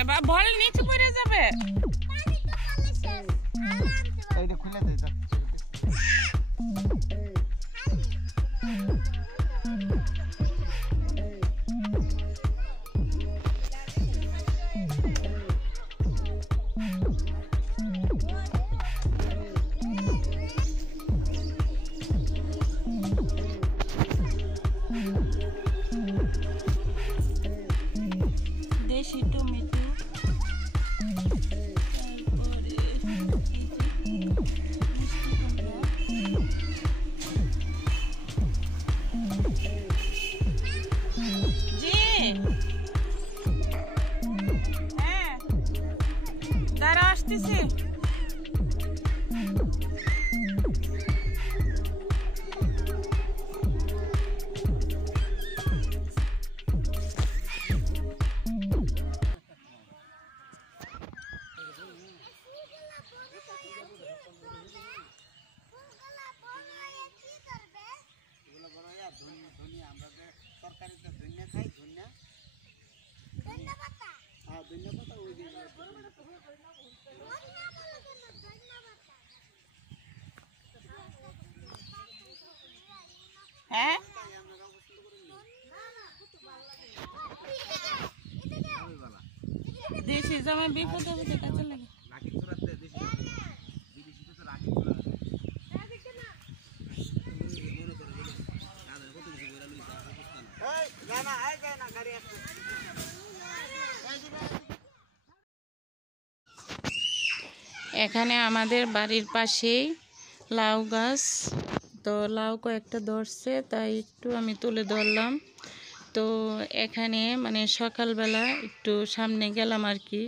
এবার বল নিচে পড়ে যাবে। এইটা খুলে দে যা। দেশি টমেটো, আসতেছি। তরকারিতে ধনিয়া খাই, ধনিয়া পাতা, হ্যাঁ ধনিয়া পাতা ওই দিয়ে হ্যাঁ দেশি জামাই বিপদ আপদে কাজে লাগে। এখানে আমাদের বাড়ির পাশেই লাউ গাছ, তো লাউ কয়েকটা ধরছে তাই একটু আমি তুলে ধরলাম। তো এখানে মানে সকালবেলা একটু সামনে গেলাম আর কি,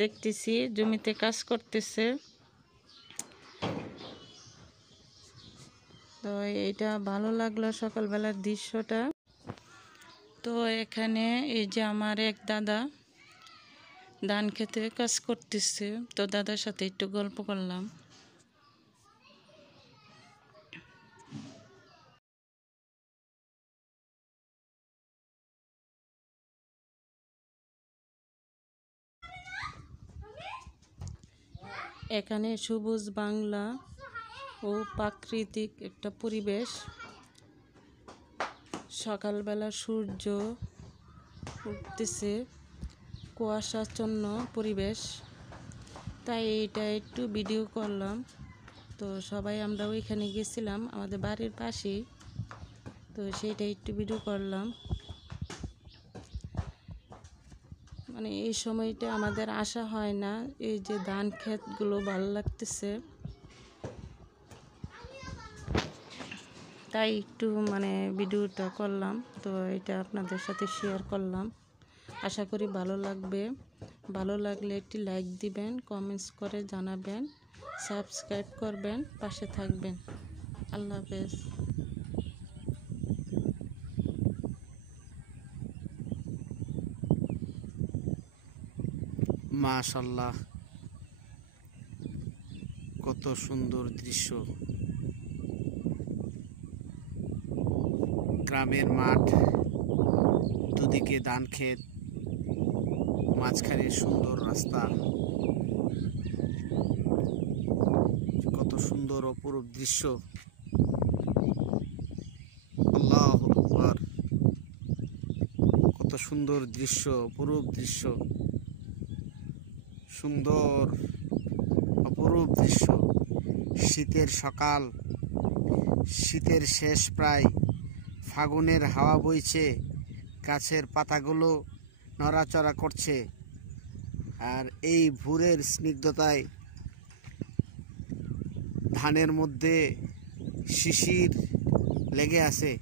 দেখতেছি জমিতে কাজ করতেছে। তো এটা ভালো লাগলো সকালবেলার দৃশ্যটা। তো এখানে এই যে আমার এক দাদা ধান খেতে কাজ করতেছে, তো দাদার সাথে একটু গল্প করলাম। এখানে সবুজ বাংলা ও প্রাকৃতিক একটা পরিবেশ, সকালবেলা সূর্য উঠতেছে, কুয়াশাচ্ছন্ন পরিবেশ, তাই এটা একটু ভিডিও করলাম। তো সবাই আমরা ওইখানে গেছিলাম আমাদের বাড়ির পাশেই, তো সেইটা একটু ভিডিও করলাম। মানে এই সময়টা আমাদের আসা হয় না, এই যে ধান ক্ষেতগুলো ভালো লাগতেছে, তাই একটু মানে ভিডিওটা করলাম। তো এটা আপনাদের সাথে শেয়ার করলাম, আশা করি ভালো লাগবে। ভালো লাগলে একটি লাইক দিবেন, কমেন্টস করে জানাবেন, সাবস্ক্রাইব করবেন, পাশে থাকবেন। আল্লাহ হাফেজ। মাশাআল্লাহ, কত সুন্দর দৃশ্য। গ্রামের মাঠ, দুদিকে ধান ক্ষেত, মাঝখানে সুন্দর রাস্তা, কত সুন্দর অপরূপ দৃশ্য। আল্লাহু আকবার, কত সুন্দর দৃশ্য, অপরূপ দৃশ্য, সুন্দর অপরূপ দৃশ্য। শীতের সকাল, শীতের শেষ প্রায়, ফাগুনের হাওয়া বইছে, গাছের পাতাগুলো নড়াচড়া করছে, আর এই ভোরের স্নিগ্ধতায় ধানের মধ্যে শিশির লেগে আছে,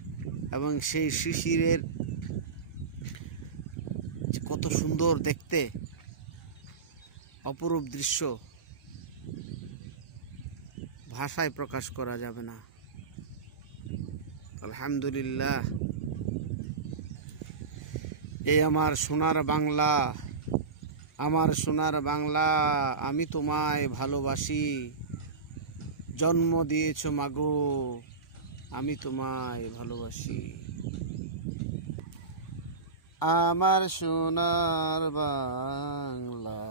এবং সেই শিশিরের কত সুন্দর দেখতে, অপরূপ দৃশ্য, ভাষায় প্রকাশ করা যাবে না। আলহামদুলিল্লাহ, এই আমার সোনার বাংলা, আমার সোনার বাংলা, আমি তোমায় ভালোবাসি। জন্ম দিয়েছো মাগো, আমি তোমায় ভালোবাসি। আমার সোনার বাংলা,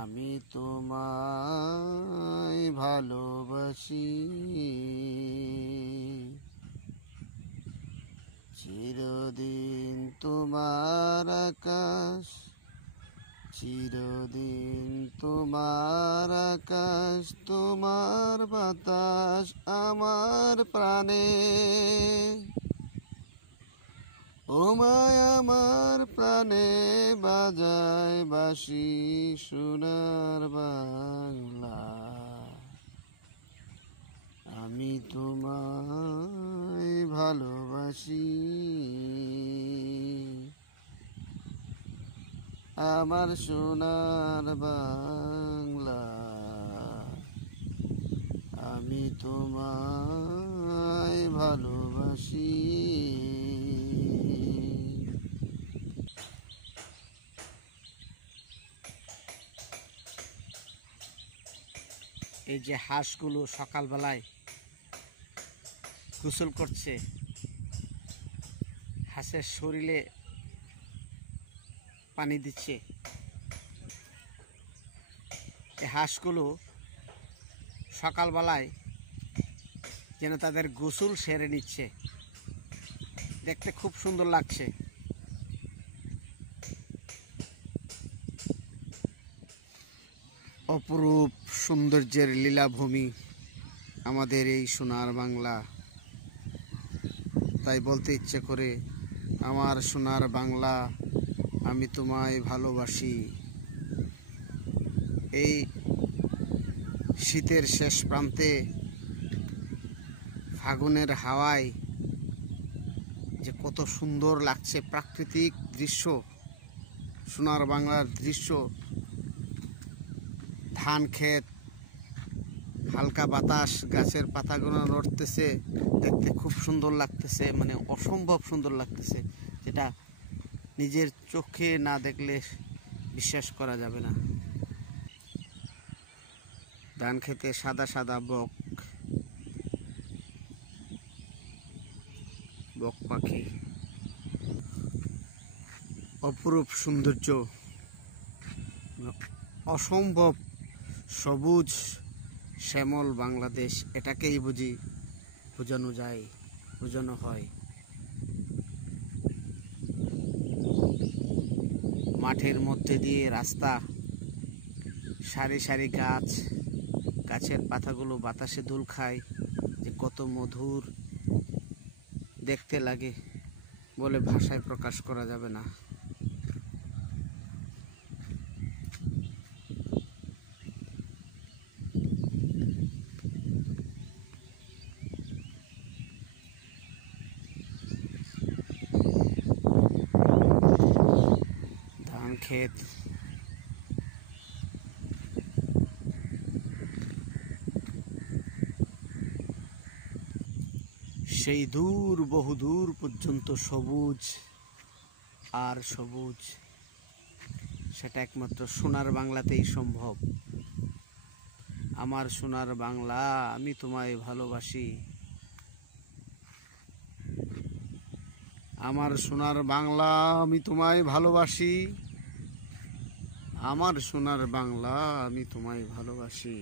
আমি তোমায় ভালোবাসি। চিরদিন তোমার আকাশ, চিরদিন তোমার আকাশ, তোমার বাতাস আমার প্রাণে। ও মায় আমার প্রাণে বাজায় বাঁশি সোনার বাংলা, আমি তোমায় ভালোবাসি। আমার সোনার বাংলা, আমি তোমায় ভালোবাসি। এই যে হাঁসগুলো সকালবেলায় গোসল করছে, হাঁসের শরীরে পানি দিচ্ছে। এই হাঁসগুলো সকালবেলায় যেন তাদের গোসল সেরে নিচ্ছে, দেখতে খুব সুন্দর লাগছে। অপরূপ সৌন্দর্যের লীলাভূমি আমাদের এই সোনার বাংলা। তাই বলতে ইচ্ছে করে, আমার সোনার বাংলা, আমি তোমায় ভালোবাসি। এই শীতের শেষ প্রান্তে ফাগুনের হাওয়ায় যে কত সুন্দর লাগছে প্রাকৃতিক দৃশ্য, সোনার বাংলার দৃশ্য। ধান ক্ষেত, হালকা বাতাস, গাছের পাতাগুলো নড়তেছে, দেখতে খুব সুন্দর লাগতেছে, মানে অসম্ভব সুন্দর লাগতেছে, যেটা নিজের চোখে না দেখলে বিশ্বাস করা যাবে না। ধান খেতে সাদা সাদা বক, বক পাখি, অপরূপ সৌন্দর্য, অসম্ভব সবুজ শ্যামল বাংলাদেশ, এটাকেই বোঝানো যায়, বোঝানো হয়। মাঠের মধ্যে দিয়ে রাস্তা, সারি সারি গাছ, গাছের পাতাগুলো বাতাসে দোল খায়, যে কত মধুর দেখতে লাগে বলে ভাষায় প্রকাশ করা যাবে না। ধান ক্ষেত, সেই দূর বহুদূর পর্যন্ত সবুজ আর সবুজ, সেটা একমাত্র সোনার বাংলাতেই সম্ভব। আমার সোনার বাংলা, আমি তোমায় ভালোবাসি। আমার সোনার বাংলা, আমি তোমায় ভালোবাসি। আমার সোনার বাংলা, আমি তোমায় ভালোবাসি।